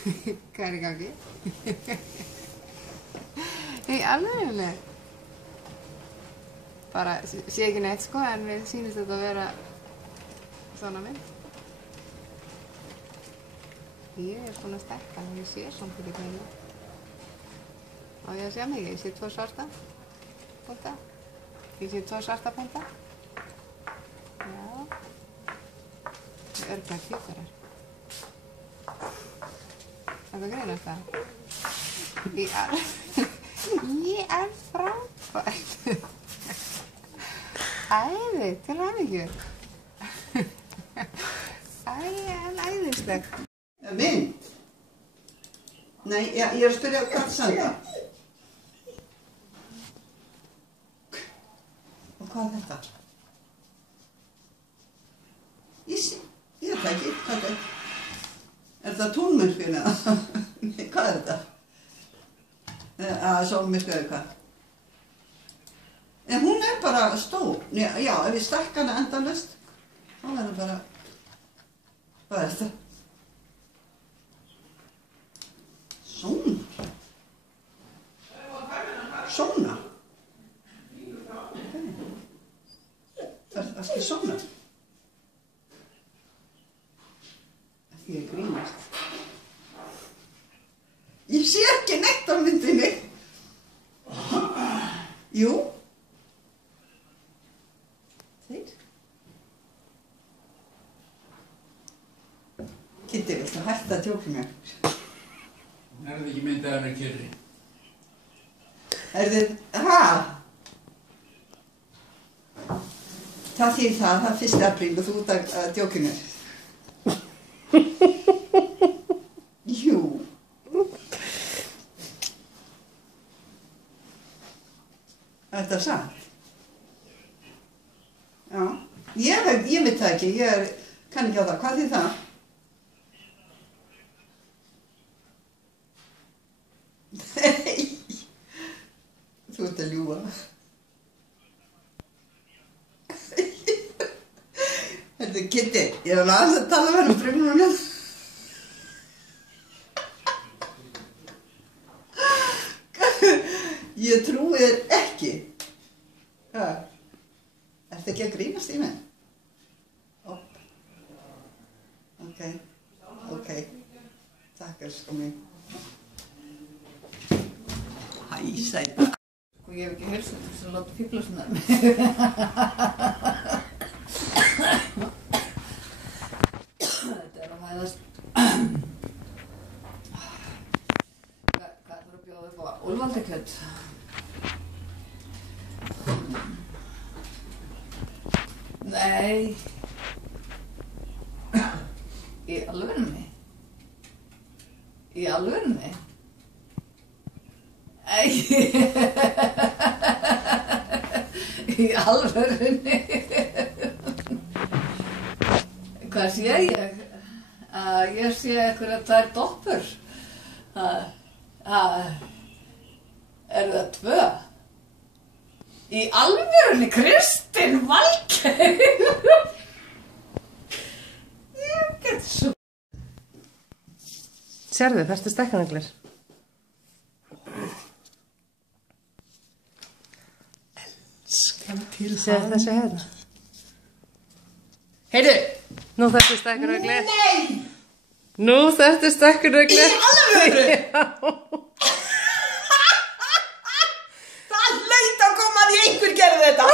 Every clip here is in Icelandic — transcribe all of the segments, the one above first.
Hvað í gangi? Í alveg. Bara sé ekki neitt sko, en við sýnist þetta að vera svona mynd. Ég búin að stækka, en ég sé svona fyrir hvernig. Á ég að sjá mig, ég sé 2 svarta punkta. Ég sé 2 svarta punkta. Já. Það er örglega kvítarar. Það greinast það. Ég er frábært. Æði, til hamingju. Æðisleg. Mynd? Nei, ég er að spyrja hvað það sagði. Og hvað er þetta? Ég veit ekki, hvað er þetta? Er þetta túnmyrkvinn eða? Hvað er þetta? Sólmyrkvi eða hvað? En hún er bara stór. Já, ef ég stekka hana endalaust, þá er það bara... Hvað er þetta? Sóna? Sóna? Það er ekki sóna. Ég grínast. Ég sé ekki neitt á myndinni. Jú. Þeir. Kitty, viltu hætta að tjóka mér? Er það ekki myndið að vera kyrri? Er þið, Það þýðir það er 1. apríl og þú ert að djóka mér. Jú. Er þetta satt? Já. Ég veit það ekki, kann ekki á það. Hvað þýðir það? Nei. Þú ert að ljúga. Þetta er Kitty, ég var aðeins að tala með brununa. Ég trúi þér ekki. Ertu ekki að grínast í mig? Ok. Takk, elsku mig. Hæ, sæta. Og ég hef ekki heilsu til þess að láta fífla svona. Þetta er að hæðast. Hvað er það að bjóða upp á úlfaldakjöt? Nei. Í alvörunni? Í alvörunni? Í alvörunni? Hvað sé ég? Ég sé einhverja 2 doppur. Eru það 2? Í alvörunni, Kristín Valgeir? Ég get svo... Sérðu, færstu stekkanaglir? Sér þessu hérna. Heyrðu! Nú þarftu stekkanaglir. Nei! Nú þarftu stekkanaglir. Í alvöru? Já. Það hlaut að koma að einhver gerði þetta.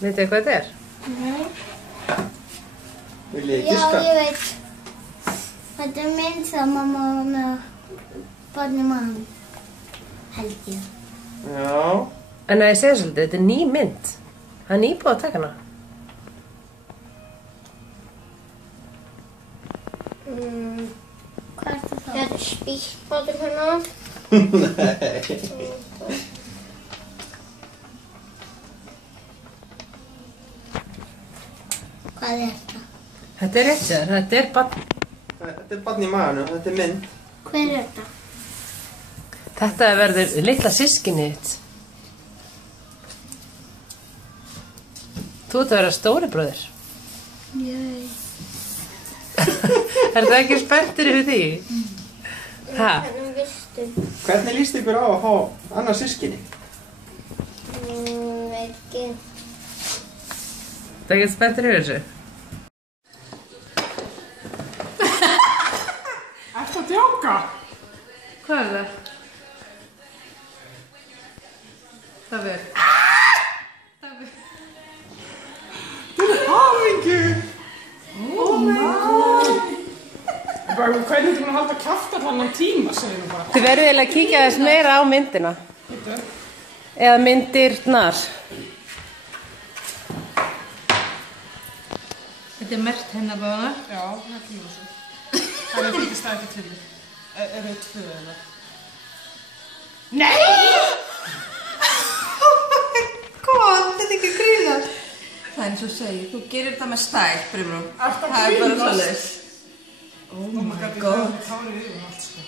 Vitið þið hvað þetta er? Nei. Vil ég Já, ég veit. Þetta er mynd sem mamma var með barni mann. Held ég. Já. En að ég segja svolítið, þetta er ný mynd. Það er nýbúið að taka hana. Hvað er það þá? Þetta er spýttbátur hérna. Nei. Hvað er þetta? Þetta er rétt sér, þetta er barn. Þetta er barn í maganum, þetta er mynd. Hver er þetta? Þetta verður litla systkini þitt. Þú ert að vera stóri bróðir. Nei. Er það ekki spenntur yfir því? Hæ? Hvernig líst ykkur á að fá annað systkini? Ekki. Það er ekki spenntur yfir þessu? Ertu að djóka? Hvað er það? Það er. Hamingju! Oh my god! Hvernig ertu búin að halda kjafta þannig tíma, segir þú bara? Þið verðið eiginlega að kíkja þess meira á myndina. Eða myndirnar. Þetta er merkt hennar báða. Já, það er tíma svo. Það er ekki stæði til því. Er þau 2 eða? Nei! Hvað? Þetta er ekki grínast. Það er eins og segir, þú gerir þetta með stæl, Brimrún. Ertu að Það er bara grínast? svoleiðis. Oh my god. Það er yfir allt, sko.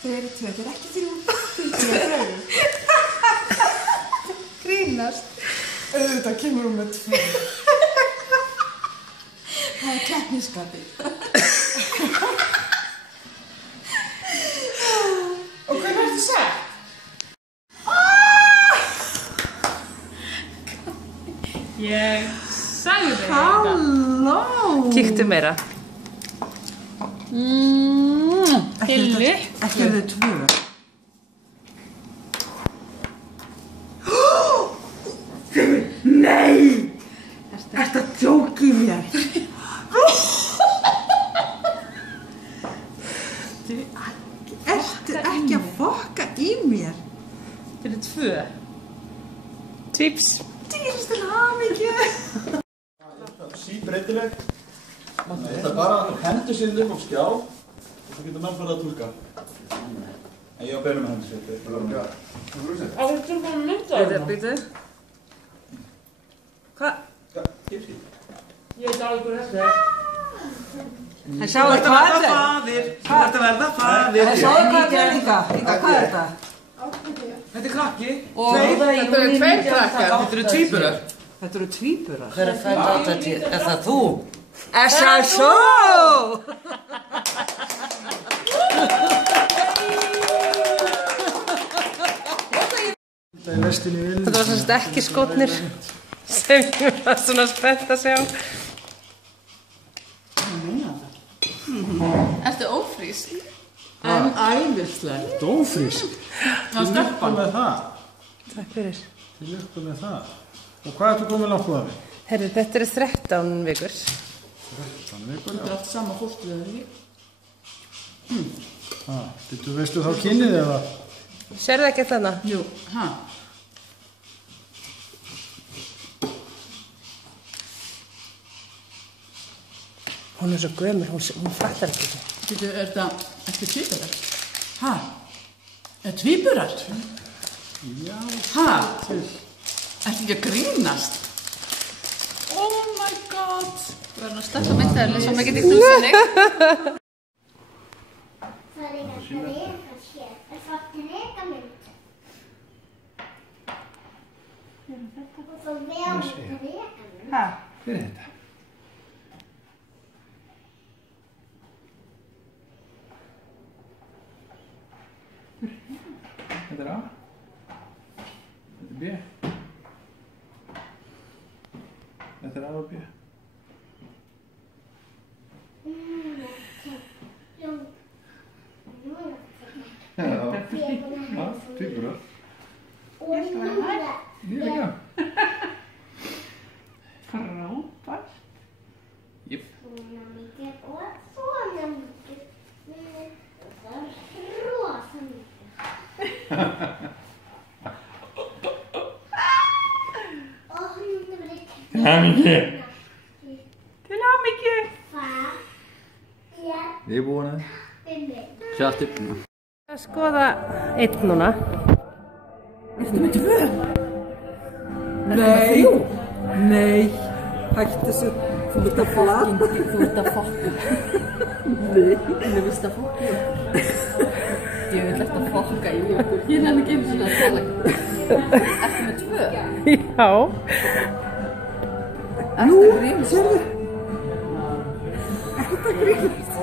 Þau eru 2, þetta er ekki 3. Grínast. Auðvitað kemur hún með 2. Það er keppnisskapið. Og hvernig ertu sett? Ég sagði þig Halló! Kíktu meira. Til lykku. Ekki eru þau 2. Nei! Ertu að djóka í mér? Ertu ekki að fokka í mér? Þetta eru 2. Tvíps. Dýrst til hamingju! Síbreytileg. Þetta er bara að þú hendur sér upp á skjá og þú getur náttúrulega að túlka. En ég á beinu með hendur sér. Á, þú erum bara að mynda það. Býtu. Hvað? Ég sé. Ég veit alveg hvað þetta er. Það sjáu hvað þetta er? Hvað þetta verða? Faðir. Það sjáu hvað þetta er líka. Líka, hvað er þetta? Þetta er krakki. Þetta eru 2 krakkar. Þetta eru tvíburar. Þetta eru tvíburar. Hver er fædd á þetta? Er það þú? S.A.S.O. Þetta var svona ekki skotnir sem ég var svona spennt að sjá. Ertu ófrísk? En æðislega. Dófrísk. Til lukku með það. Takk fyrir. Til lukku með það. Og hvað ertu komið langt á það við? Herri, þetta eru 13 vikur. 13 vikur, Þetta er allt sama fóstuðið ekki? Veistu þá kynnið eða? Sérðu ekki þarna? Jú, hæ? Hún er svo gömur, hún fattar ekki. Þetta er þetta ekki tvíburar? Hæ? Er tvíburar? Já. Hæ? Ertu ekki að grínast? Oh my god! Þú verður nú stökk á myndaðurinn sem ekki tíkt útsenning. Það er ekki að reka sér. Er það ekki reka mynd? Og það vel að reka mynd. Hæ? Hver er þetta? Þetta er A. Þetta er B. Þetta er A og B. Já, tvíburar. Og núna Ég líka. Frábært. Jep. svona mikið og svona mikið. Það er rosa mikið. Og hún er verið Hamingju. Til hamingju. Hvað? Ég Ég er búin að byrði. Sjátti. Að skoða einn núna. Nei! Nei! Hættu þessu. Þú ert að flata. Þú ert að fokka. Nei. Þú veist að fokka. Ég vil eftir að fokka í ykkur. Ég nefnir ekki einu svona að tala. Ertu með 2? Já. Ertu að grínast? Sérðu? Ertu að grínast?